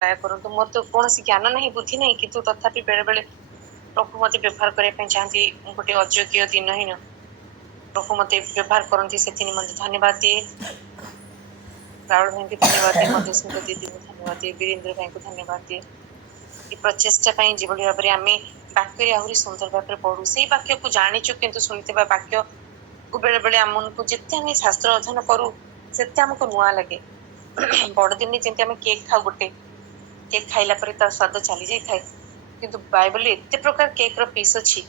ଦୟା କରନ୍ତୁ। ମୋର ତ କୌଣସି ଜ୍ଞାନ ନାହିଁ, ବୁଦ୍ଧି ନାହିଁ, କିନ୍ତୁ ତଥାପି ବେଳେ ବେଳେ ପ୍ରଭୁ ମତେ ବ୍ୟବହାର କରିବା ପାଇଁ ଚାହାନ୍ତି। ମୁଁ ଗୋଟେ ଅଯୋଗ୍ୟ ଦିନହୀନ, ପ୍ରଭୁ ମତେ ବ୍ୟବହାର କରନ୍ତି, ସେଥି ନିମନ୍ତେ ଧନ୍ୟବାଦ ଦିଏ। ରାହୁଲ ଭାଇଙ୍କୁ ଧନ୍ୟବାଦ ଦିଏ, ମଧୁସ୍ମିତା ଦିଦିଙ୍କୁ ଧନ୍ୟବାଦ ଦିଏ, ବୀରେନ୍ଦ୍ର ଭାଇଙ୍କୁ ଧନ୍ୟବାଦ ଦିଏ ଏ ପ୍ରଚେଷ୍ଟା ପାଇଁ। ଯେଭଳି ଭାବରେ ଆମେ ବାକ୍ୟରେ ଆହୁରି ସୁନ୍ଦର ଭାବରେ ପଢୁ, ସେଇ ବାକ୍ୟକୁ ଜାଣିଛୁ କିନ୍ତୁ ଶୁଣିଥିବା ବାକ୍ୟକୁ ବେଳେ ବେଳେ ଆମକୁ ଯେତେ ଆମେ ଶାସ୍ତ୍ର ଅଧ୍ୟୟନ କରୁ ସେତେ ଆମକୁ ନୂଆ ଲାଗେ। ବଡଦିନରେ ଯେମିତି ଆମେ କେକ୍ ଖାଉ, ଗୋଟେ କେକ୍ ଖାଇଲା ପରେ ତା ସ୍ୱାଦ ଚାଲି ଯାଇଥାଏ, କିନ୍ତୁ ବାଇବଲରେ ଏତେ ପ୍ରକାର କେକ୍ ର ପିସ୍ ଅଛି,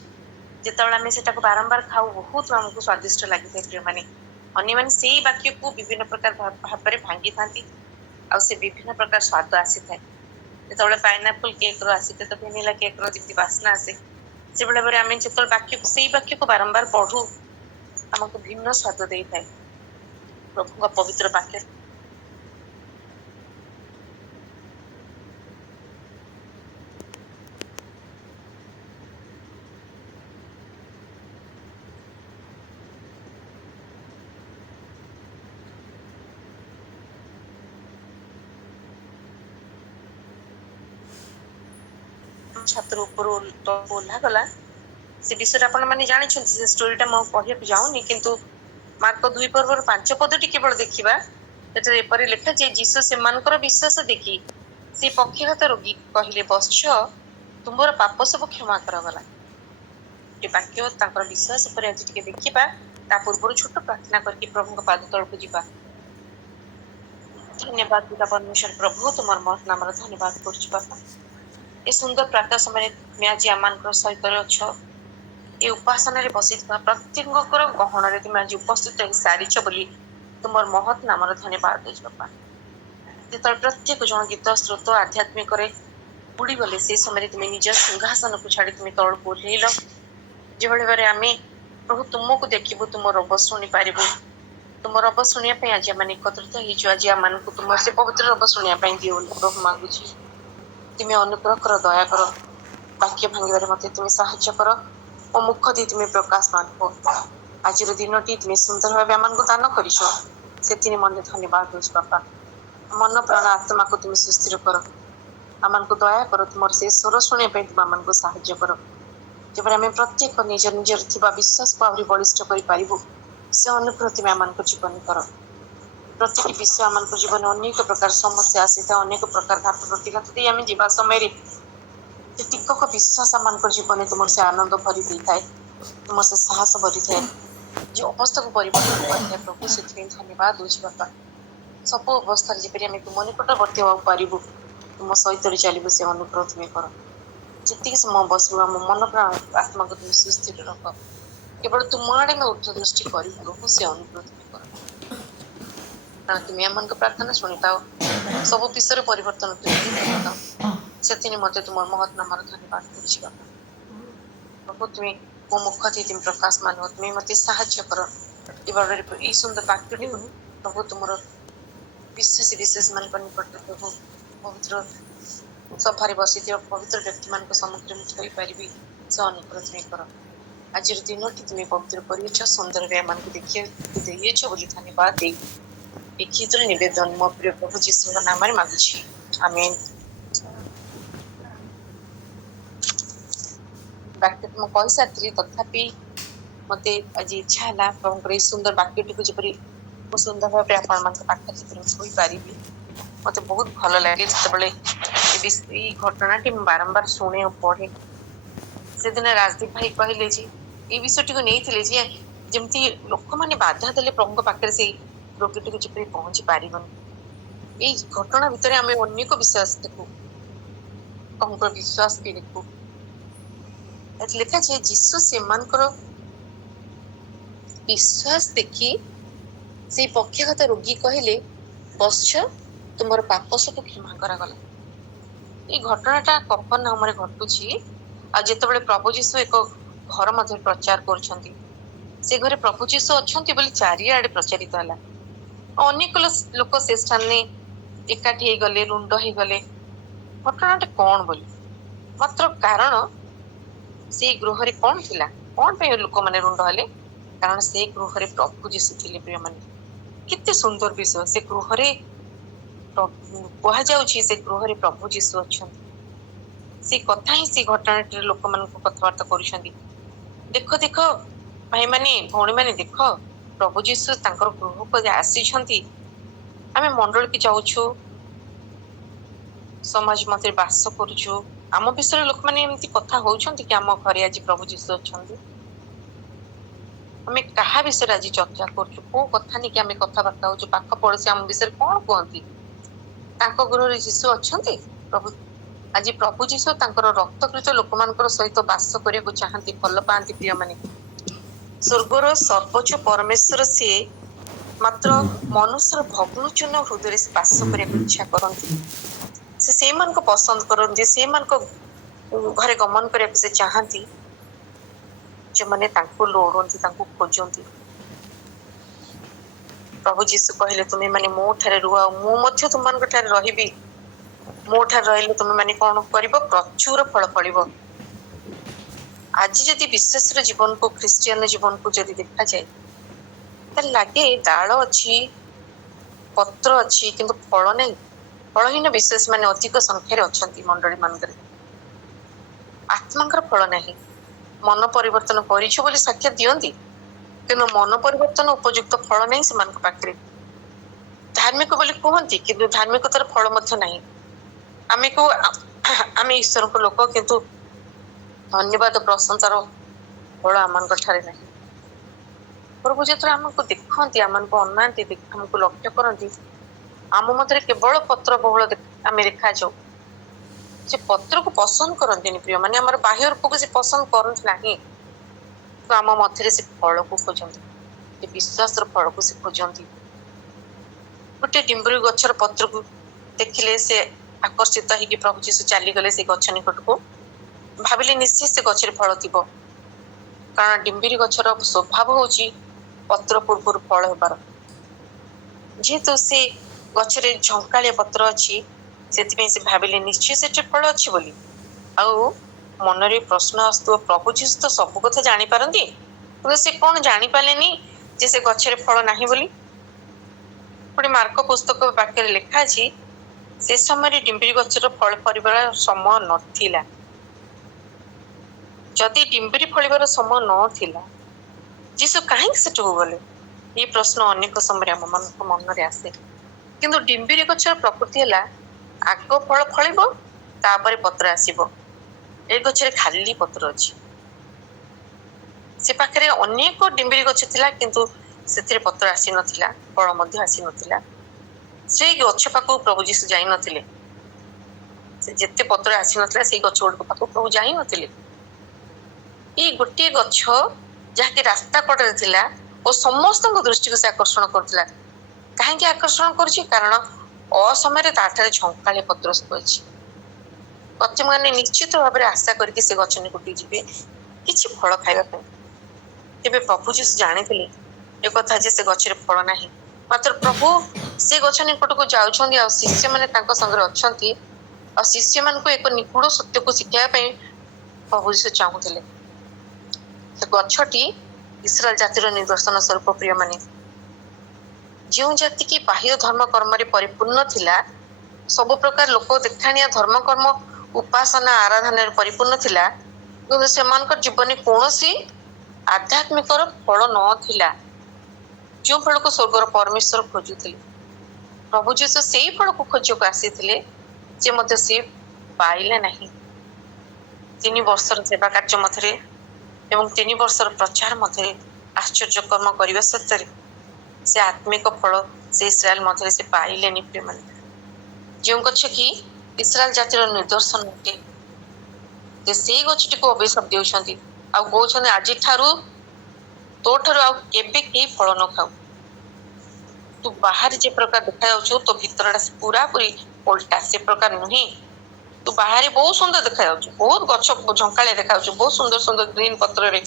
ଯେତେବେଳେ ଆମେ ସେଟାକୁ ବାରମ୍ବାର ଖାଉ ବହୁତ ଆମକୁ ସ୍ୱାଦିଷ୍ଟ ଲାଗିଥାଏ। ପ୍ରିୟମାନେ, ଅନ୍ୟମାନେ ସେଇ ବାକ୍ୟକୁ ବିଭିନ୍ନ ପ୍ରକାର ଭାବରେ ଭାଙ୍ଗିଥାନ୍ତି, ଆଉ ସେ ବିଭିନ୍ନ ପ୍ରକାର ସ୍ୱାଦ ଆସିଥାଏ। ଯେତେବେଳେ ପାଇନାପଲ କେକ୍ ର ଆସିଥାଏ, ତ ଭେନିଲା କେକ୍ ର ଯେମିତି ବାସ୍ନା ଆସେ, ସେଭଳି ଭାବରେ ଆମେ ଯେତେବେଳେ ସେଇ ବାକ୍ୟକୁ ବାରମ୍ବାର ପଢୁ, ଆମକୁ ଭିନ୍ନ ସ୍ୱାଦ ଦେଇଥାଏ। ପ୍ରଭୁଙ୍କ ପବିତ୍ର ବାକ୍ୟ ଛାତ୍ର ଉପରୁ ଓହ୍ଲାଗଲା, ସେ ବିଷୟରେ ଆପଣ ମାନେ ଜାଣିଛନ୍ତି। ସେ ଷ୍ଟୋରିଟା ମୁଁ କହିବାକୁ ଯାଉନି, କିନ୍ତୁ ମାର୍କ 2 ପର୍ବର 5 ପଦଟି କେବଳ ଦେଖିବା। ସେଠାରେ ଏପରି ଲେଖା ଯେ, ଯୀଶୁ ସେମାନଙ୍କର ବିଶ୍ୱାସ ଦେଖି ସେ ପକ୍ଷାଘାତ ରୋଗୀ କହିଲେ, ବତ୍ସ, ତୁମର ପାପ ସବୁ କ୍ଷମା କରାଗଲା। ଏ ବାକ୍ୟ ତାଙ୍କର ବିଶ୍ୱାସ ଉପରେ ଆଜି ଟିକେ ଦେଖିବା। ତା ପୂର୍ବରୁ ଛୋଟ ପ୍ରାର୍ଥନା କରିକି ପ୍ରଭୁଙ୍କ ପାଦ ତଳକୁ ଯିବା। ଧନ୍ୟବାଦ ପିତା ପରମେଶ୍ୱର ପ୍ରଭୁ, ତୁମର ମହତ୍ ନାମର ଧନ୍ୟବାଦ କରୁଛୁ ବାପା। ଏ ସୁନ୍ଦର ପ୍ରାତଃ ସମୟରେ ତୁମେ ଆଜି ଆମମାନଙ୍କ ସହିତ ଅଛ। ଏ ଉପାସନାରେ ବସିଥିବା ପ୍ରତ୍ୟେକଙ୍କର ଗହଣରେ ତୁମେ ଆଜି ଉପସ୍ଥିତ ହେଇ ସାରିଛ ବୋଲି ତୁମର ମହତ୍ ନାମର ଧନ୍ୟବାଦ ଦେଉଛି ବାପା। ଯେତେବେଳେ ପ୍ରତ୍ୟେକ ଜଣ ଗୀତ ସ୍ରୋତ ଆଧ୍ୟାତ୍ମିକରେ ବୁଡ଼ିଗଲେ, ସେ ସମୟରେ ତୁମେ ନିଜ ସିଂହାସନକୁ ଛାଡ଼ି ତୁମେ ତଳକୁ ଓହ୍ଲେଇଲ। ଯେଭଳି ଭାବରେ ଆମେ ପ୍ରଭୁ ତୁମକୁ ଦେଖିବୁ, ତୁମ ରବ ଶୁଣି ପାରିବୁ। ତୁମ ରବ ଶୁଣିବା ପାଇଁ ଆଜି ଆମେ ଏକତ୍ରିତ ହେଇଛୁ। ଆଜି ଆମମାନଙ୍କୁ ତୁମ ସେ ପବିତ୍ର ରବ ଶୁଣିବା ପାଇଁ ଦିଅ ବୋଲି ପ୍ରଭୁ ମାଗୁଛି। ତୁମେ ଅନୁଗ୍ରହ କର, ଦୟା କର, ବାକ୍ୟ ଭାଙ୍ଗିବାରେ ମତେ ତୁମେ ସାହାଯ୍ୟ କର। ମୋ ମୁଖ ଦେଇ ତୁମେ ପ୍ରକାଶମାନ ହୁଅ। ଆଜିର ଦିନଟି ତୁମେ ସୁନ୍ଦର ଭାବେ ଆମମାନଙ୍କୁ ଦାନ କରିଛ, ସେଥି ନିମନ୍ତେ ଧନ୍ୟବାଦ ଦେଉଛି ବାପା। ମନ ପ୍ରାଣ ଆତ୍ମାକୁ ତୁମେ ସୁସ୍ଥିର କର, ଆମମାନଙ୍କୁ ଦୟା କର, ତୁମର ସେ ସ୍ୱର ଶୁଣିବା ପାଇଁ ତୁମେ ଆମମାନଙ୍କୁ ସାହାଯ୍ୟ କର। ଯେପରି ଆମେ ପ୍ରତ୍ୟେକ ନିଜ ନିଜର ଥିବା ବିଶ୍ୱାସକୁ ଆହୁରି ବଳିଷ୍ଠ କରିପାରିବୁ, ସେ ଅନୁଗ୍ରହ ତୁମେ ଆମମାନଙ୍କ ଜୀବନ କର। ପ୍ରତ୍ୟେକ ବିଷୟ ଆମମାନଙ୍କ ଜୀବନରେ ଅନେକ ପ୍ରକାର ସମସ୍ୟା ଆସିଥାଏ, ଅନେକ ପ୍ରକାର ଘାତ ପ୍ରତିଘାତ ଦେଇ ଆମେ ଯିବା ସମୟରେ ଯେ ଟିକକ ବିଶ୍ୱାସ ଆମମାନଙ୍କ ଜୀବନରେ ତୁମର ସେ ଆନନ୍ଦ ଭରି ଦେଇଥାଏ, ତୁମର ସେ ସାହସ ଭରିଥାଏ, ଯେ ଅବସ୍ଥାକୁ ପରିବର୍ତ୍ତନ କରିଥାଏ। ପ୍ରଭୁ, ସେଥିପାଇଁ ଧନ୍ୟବାଦ ଦେଉଛି ବାପା। ସବୁ ଅବସ୍ଥାରେ ଯେପରି ଆମେ ତୁମ ନିକଟବର୍ତ୍ତୀ ହେବାକୁ ପାରିବୁ, ତୁମ ସହିତ ଚାଲିବୁ, ସେ ଅନୁଗ୍ରହ ତୁମେ କର। ଯେତିକି ସମୟ ବସିବୁ, ଆମ ମନ ପ୍ରାଣ ଆତ୍ମାକୁ ତୁମେ ସୁସ୍ଥିର ରଖ। କେବଳ ତୁମ ଆଡେ ଆମେ ଉର୍ଦ୍ଧ୍ୱ ଦୃଷ୍ଟି କରିବୁ, ପ୍ରଭୁ, ସେ ଅନୁଗ୍ରହ ତୁମେ କର। କାରଣ ତୁମେ ଆମମାନଙ୍କ ପ୍ରାର୍ଥନା ଶୁଣିଥାଅ, ସବୁ ବିଷୟରେ ପରିବର୍ତ୍ତନ ତୁମେ ହିଁ କରିଥାଅ। ସେଥି ନିମନ୍ତେ ତୁମର ମହତ୍ ନାମର ଧନ୍ୟବାଦ କରୁଛି ବାପା। ପ୍ରଭୁ, ତୁମେ ମୋ ମୁଖ ଦେଇ ତୁମେ ପ୍ରକାଶମାନ ହୁଅ, ତୁମେ ମତେ ସାହାଯ୍ୟ କର। ଏଇ ସୁନ୍ଦର ବାକ୍ୟଟିକୁ ପ୍ରଭୁ ତୁମର ବିଶେଷ ମାନଙ୍କ ନିକଟରେ ପ୍ରଭୁ ପବିତ୍ର ସଭାରେ ବସିଥିବା ପବିତ୍ର ବ୍ୟକ୍ତିମାନଙ୍କ ସମ୍ମୁଖରେ ମୁଁ ଥୋଇପାରିବି, ସେ ଅନୁଗ୍ରହ ତୁମେ କର। ଆଜିର ଦିନଟି ତୁମେ ପବିତ୍ର କରିଅଛ, ସୁନ୍ଦରରେ ଏମାନଙ୍କୁ ଦେଖିବାକୁ ଦେଇଅଛ ବୋଲି ଧନ୍ୟବାଦ ଦେଇ ଏ କ୍ଷୁଦ୍ର ନିବେଦନ ମୋ ପ୍ରିୟ ପ୍ରଭୁ ଯୀଶୁଙ୍କ ନାମରେ ମାଗୁଛି, ଆମେନ୍। ବାକ୍ୟ ମୁଁ କହିସାରିଥିଲି, ତଥାପି ମତେ ଆଜି ଇଚ୍ଛା ହେଲା ପ୍ରଭୁଙ୍କର ଏଇ ସୁନ୍ଦର ବାକ୍ୟଟିକୁ ଯେପରି ମୁଁ ସୁନ୍ଦର ଭାବରେ ଆପଣମାନଙ୍କ ପାଖରେ ଯେପରି କହିପାରିବି। ମତେ ବହୁତ ଭଲ ଲାଗେ ଯେତେବେଳେ ଏଇ ଘଟଣାଟି ମୁଁ ବାରମ୍ବାର ଶୁଣେ ଓ ପଢେ। ସେଦିନ ରାଜଦୀପ ଭାଇ କହିଲେ ଯେ ଏଇ ବିଷୟଟିକୁ ନେଇଥିଲେ ଯେ ଯେମିତି ଲୋକମାନେ ବାଧା ଦେଲେ ପ୍ରଭୁଙ୍କ ପାଖରେ ସେଇ ରୋଗୀଟିକୁ ଯେପରି ପହଞ୍ଚି ପାରିବନି। ଏଇ ଘଟଣା ଭିତରେ ଆମେ ଅନେକ ବିଶ୍ୱାସ ଦେଖୁ, ପ୍ରଭୁଙ୍କର ବିଶ୍ୱାସ ବି ଦେଖୁ। ଲେଖା ଅଛି, ଯୀଶୁ ସେମାନଙ୍କର ବିଶ୍ୱାସ ଦେଖି ସେଇ ପକ୍ଷାଘାତ ରୋଗୀ କହିଲେ, ବତ୍ସ, ତୁମର ପାପ ସବୁ କ୍ଷମା କରାଗଲା। ଏଇ ଘଟଣାଟା କଫରନାହୁମରେ ଘଟୁଛି। ଆଉ ଯେତେବେଳେ ପ୍ରଭୁ ଯୀଶୁ ଏକ ଘର ମଧ୍ୟରେ ପ୍ରଚାର କରୁଛନ୍ତି, ସେ ଘରେ ପ୍ରଭୁ ଯୀଶୁ ଅଛନ୍ତି ବୋଲି ଚାରିଆଡେ ପ୍ରଚାରିତ ହେଲା। ଅନେକ ଲୋକ ସେ ସ୍ଥାନରେ ଏକାଠି ହେଇଗଲେ, ରୁଣ୍ଡ ହେଇଗଲେ ଘଟଣାଟା କଣ ବୋଲି। ମାତ୍ର କାରଣ ସେଇ ଗୃହରେ କଣ ଥିଲା, କଣ ପାଇଁ ଲୋକମାନେ ରୁଣ୍ଡ ହେଲେ? କାରଣ ସେ ଗୃହରେ ପ୍ରଭୁ ଯୀଶୁ ଥିଲେ। ପ୍ରିୟମାନେ, କେତେ ସୁନ୍ଦର ବିଷୟ। ସେ ଗୃହରେ କୁହାଯାଉଛି ସେ ଗୃହରେ ପ୍ରଭୁ ଯୀଶୁ ଅଛନ୍ତି। ସେ କଥା ହିଁ ସେ ଘଟଣାଟିରେ ଲୋକମାନଙ୍କୁ କଥାବାର୍ତ୍ତା କରୁଛନ୍ତି। ଦେଖ ଦେଖ ଭାଇମାନେ ଭଉଣୀମାନେ, ଦେଖ ପ୍ରଭୁ ଯୀଶୁ ତାଙ୍କର ଗୃହକୁ ଆସିଛନ୍ତି। ଆମେ ମଣ୍ଡଳୀକି ଯାଉଛୁ, ସମାଜ ମଧ୍ୟରେ ବାସ କରୁଛୁ, ଆମ ବିଷୟରେ ଲୋକମାନେ ଏମିତି କଥା ହଉଛନ୍ତି କି ଆମ ଘରେ ଆଜି ପ୍ରଭୁ ଯୀଶୁ ଅଛନ୍ତି? ଆମେ କାହା ବିଷୟରେ ଆଜି ଚର୍ଚ୍ଚା କରୁଛୁ? କୋଉ କଥା ନେଇକି ଆମେ କଥାବାର୍ତ୍ତା ହଉଛୁ? ପାଖ ପଡୋଶୀ ଆମ ବିଷୟରେ କଣ କୁହନ୍ତି? ତାଙ୍କ ଗୃହରେ ଯୀଶୁ ଅଛନ୍ତି? ପ୍ରଭୁ ଆଜି ପ୍ରଭୁ ଯୀଶୁ ତାଙ୍କର ରକ୍ତକୃତ ଲୋକମାନଙ୍କର ସହିତ ବାସ କରିବାକୁ ଚାହାନ୍ତି, ଭଲ ପାଆନ୍ତି। ପ୍ରିୟମାନେ, ସ୍ୱର୍ଗର ସର୍ବୋଚ୍ଚ ପରମେଶ୍ୱର ସିଏ ମାତ୍ର ମନୁଷ୍ୟର ଭଗ୍ନଚୂର୍ଣ୍ଣ ହୃଦୟରେ ସେ ବାସ କରିବାକୁ ଇଚ୍ଛା କରନ୍ତି। ସେ ସେଇମାନଙ୍କୁ ପସନ୍ଦ କରନ୍ତି, ସେଇମାନଙ୍କ ଘରେ ଗମନ କରିବାକୁ ସେ ଚାହାନ୍ତି, ଯେଉଁମାନେ ତାଙ୍କୁ ଲୋଡନ୍ତି, ତାଙ୍କୁ ଖୋଜନ୍ତି। ପ୍ରଭୁ ଯୀଶୁ କହିଲେ, ତୁମେ ମାନେ ମୋ ଠାରେ ରୁହ, ମୁଁ ମଧ୍ୟ ତୁମମାନଙ୍କ ଠାରେ ରହିବି। ମୋ ଠାରେ ରହିଲେ ତୁମେ ମାନେ କଣ କରିବ? ପ୍ରଚୁର ଫଳ ଫଳିବ। ଆଜି ଯଦି ବିଶ୍ୱାସର ଜୀବନକୁ, ଖ୍ରୀଷ୍ଟିଆନ ଜୀବନକୁ ଯଦି ଦେଖାଯାଏ, ତାହେଲେ ଲାଗେ ଡାଳ ଅଛି, ପତ୍ର ଅଛି, କିନ୍ତୁ ଫଳ ନାହିଁ। ଫଳହୀନ ବିଶ୍ୱାସୀ ମାନେ ଅଧିକ ସଂଖ୍ୟାରେ ଅଛନ୍ତି ମଣ୍ଡଳୀ ମାନଙ୍କରେ। ଆତ୍ମାଙ୍କର ଫଳ ନାହିଁ। ମନ ପରିବର୍ତ୍ତନ କରିଛୁ ବୋଲି ସାକ୍ଷ୍ୟ ଦିଅନ୍ତି, କିନ୍ତୁ ମନ ପରିବର୍ତ୍ତନ ଉପଯୁକ୍ତ ଫଳ ନାହିଁ ସେମାନଙ୍କ ପାଖରେ। ଧାର୍ମିକ ବୋଲି କୁହନ୍ତି, କିନ୍ତୁ ଧାର୍ମିକତାର ଫଳ ମଧ୍ୟ ନାହିଁ। ଆମେ ଈଶ୍ୱରଙ୍କ ଲୋକ, କିନ୍ତୁ ଧନ୍ୟବାଦ ପ୍ରଶଂସାର ଫଳ ଆମମାନଙ୍କ ଠାରେ ନାହିଁ। ପ୍ରଭୁ ଯେତେବେଳେ ଆମକୁ ଦେଖନ୍ତି, ଆମକୁ ଅନାନ୍ତି, ଆମକୁ ଲକ୍ଷ୍ୟ କରନ୍ତି, ଆମ ମଧ୍ୟରେ କେବଳ ପତ୍ର ବହୁଳ ଆମେ ଦେଖାଯାଉ। ସେ ପତ୍ରକୁ ପସନ୍ଦ କରନ୍ତିନି ପ୍ରିୟମାନେ, ଆମର ବାହ୍ୟ ରୂପକୁ ସେ ପସନ୍ଦ କରନ୍ତି ନାହିଁ। ତ ଆମ ମଧ୍ୟରେ ସେ ଫଳକୁ ଖୋଜନ୍ତି, ସେ ବିଶ୍ୱାସର ଫଳକୁ ସେ ଖୋଜନ୍ତି। ଗୋଟେ ଡିମ୍ବୁରୁ ଗଛର ପତ୍ରକୁ ଦେଖିଲେ ସେ ଆକର୍ଷିତ ହେଇକି ପ୍ରଭୁ ଯୀଶୁ ଚାଲିଗଲେ ସେ ଗଛ ନିକଟକୁ। ଭାବିଲେ ନିଶ୍ଚୟ ସେ ଗଛରେ ଫଳ ଥିବ, କାରଣ ଡିମ୍ବିରି ଗଛର ସ୍ୱଭାବ ହଉଛି ପତ୍ର ପୂର୍ବରୁ ଫଳ ହେବାର। ଯେହେତୁ ସେ ଗଛରେ ଝଙ୍କାଳିଆ ପତ୍ର ଅଛି, ସେଥିପାଇଁ ସେ ଭାବିଲେ ନିଶ୍ଚୟ ସେଠି ଫଳ ଅଛି ବୋଲି। ଆଉ ମନରେ ପ୍ରଶ୍ନ ଆସୁଥିବ, ପ୍ରଭୁ ଯୀଶୁ ତ ସବୁ କଥା ଜାଣିପାରନ୍ତି, କିନ୍ତୁ ସେ କଣ ଜାଣିପାରିଲେନି ଯେ ସେ ଗଛରେ ଫଳ ନାହିଁ ବୋଲି? ଗୋଟେ ମାର୍କ ପୁସ୍ତକ ବାକ୍ୟରେ ଲେଖା ଅଛି, ସେ ସମୟରେ ଡିମ୍ବିରି ଗଛର ଫଳ ଫଳିବାର ସମୟ ନଥିଲା। ଯଦି ଡିମ୍ବିରି ଫଳିବାର ସମୟ ନଥିଲା, ଯୀଶୁ କାହିଁକି ସେଠକୁ ଗଲେ? ଏଇ ପ୍ରଶ୍ନ ଅନେକ ସମୟରେ ଆମ ମାନଙ୍କ ମନରେ ଆସେ। କିନ୍ତୁ ଡିମ୍ବିରି ଗଛର ପ୍ରକୃତି ହେଲା, ଆଗ ଫଳ ଫଳିବ, ତାପରେ ପତ୍ର ଆସିବ। ଏ ଗଛରେ ଖାଲି ପତ୍ର ଅଛି। ସେ ପାଖରେ ଅନେକ ଡିମ୍ବିରି ଗଛ ଥିଲା, କିନ୍ତୁ ସେଥିରେ ପତ୍ର ଆସିନଥିଲା, ଫଳ ମଧ୍ୟ ଆସିନଥିଲା। ସେଇ ଗଛ ପାଖକୁ ପ୍ରଭୁ ଯୀଶୁ ଯାଇନଥିଲେ। ସେ ଯେତେ ପତ୍ର ଆସିନଥିଲା, ସେଇ ଗଛ ଗୁଡିକ ପାଖକୁ ପ୍ରଭୁ ଯାଇନଥିଲେ। ଏଇ ଗୋଟିଏ ଗଛ ଯାହାକି ରାସ୍ତା କଡରେ ଥିଲା ଓ ସମସ୍ତଙ୍କ ଦୃଷ୍ଟିକୁ ସେ ଆକର୍ଷଣ କରୁଥିଲା। କାହିଁକି ଆକର୍ଷଣ କରୁଛି? କାରଣ ଅସମୟରେ ତାଠାରେ ଝଙ୍କାଳିଆ ପତ୍ର ସବୁ ଅଛି। ପ୍ରତି ନିଶ୍ଚିତ ଭାବରେ ଆଶା କରିକି ସେ ଗଛ ନିକଟକୁ ଯିବେ କିଛି ଫଳ ଖାଇବା ପାଇଁ। ତେବେ ପ୍ରଭୁ ଯୀଶୁ ଜାଣିଥିଲେ ଏ କଥା ଯେ ସେ ଗଛରେ ଫଳ ନାହିଁ। ମାତ୍ର ପ୍ରଭୁ ସେ ଗଛ ନିକଟକୁ ଯାଉଛନ୍ତି, ଆଉ ଶିଷ୍ୟମାନେ ତାଙ୍କ ସାଙ୍ଗରେ ଅଛନ୍ତି, ଆଉ ଶିଷ୍ୟ ମାନଙ୍କୁ ଏକ ନିଗୁଡ ସତ୍ୟକୁ ଶିଖାଇବା ପାଇଁ ପ୍ରଭୁ ଯୀଶୁ ଚାହୁଁଥିଲେ। ସେ ଗଛଟି ଇସ୍ରାଏଲ ଜାତିର ନିଦର୍ଶନ ସ୍ୱରୂପ। ପ୍ରିୟମାନେ, ଯେଉଁ ଜାତି କି ବାହ୍ୟ ଧର୍ମ କର୍ମରେ ପରିପୂର୍ଣ୍ଣ ଥିଲା, ସବୁ ପ୍ରକାର ଲୋକ ଦେଖାଣିଆ ଧର୍ମ କର୍ମ, ଉପାସନା ଆରାଧନାରେ ପରିପୂର୍ଣ୍ଣ ଥିଲା, କିନ୍ତୁ ସେମାନଙ୍କ ଜୀବନରେ କୌଣସି ଆଧ୍ୟାତ୍ମିକର ଫଳ ନଥିଲା। ଯେଉଁ ଫଳକୁ ସ୍ୱର୍ଗର ପରମେଶ୍ୱର ଖୋଜୁଥିଲେ, ପ୍ରଭୁ ଯୀଶୁ ସେଇ ଫଳକୁ ଖୋଜିବାକୁ ଆସିଥିଲେ, ଯେ ମଧ୍ୟ ସେ ପାଇଲେ ନାହିଁ। 3 ବର୍ଷର ସେବା କାର୍ଯ୍ୟ ମଧ୍ୟରେ ଏବଂ 3 ବର୍ଷର ପ୍ରଚାର ମଧ୍ୟରେ ଆଶ୍ଚର୍ଯ୍ୟ କର୍ମ କରିବା ସତ୍ତ୍ୱରେ ସେ ଆତ୍ମିକ ଫଳ ସେ ଇସ୍ରାଏଲ ମଧ୍ୟରେ ସେ ପାଇଲେନି। ପ୍ରିୟମାନେ, ଯେଉଁ ଗଛ କି ଇସ୍ରାଏଲ ଜାତିର ନିଦର୍ଶନ ଅଟେ, ସେ ସେଇ ଗଛଟିକୁ ଅଭିଶାପ ଦେଉଛନ୍ତି, ଆଉ କହୁଛନ୍ତି ଆଜିଠାରୁ ତୋ ଠାରୁ ଆଉ କେବେ କେହି ଫଳ ନ ଖାଉ। ତୁ ବାହାରେ ଯେ ପ୍ରକାର ଦେଖାଯାଉଛୁ, ତୋ ଭିତରଟା ପୁରାପୁରି ଓଲଟା ସେ ପ୍ରକାର ନୁହେଁ। ତୁ ବାହାରେ ବହୁତ ସୁନ୍ଦର ଦେଖାଯାଉଛୁ, ବହୁତ ଗଛ ଝଙ୍କାଳିଆ ଦେଖାଯାଉଛି, ବହୁତ ସୁନ୍ଦର ସୁନ୍ଦର ଗ୍ରୀନ ପତ୍ରରେ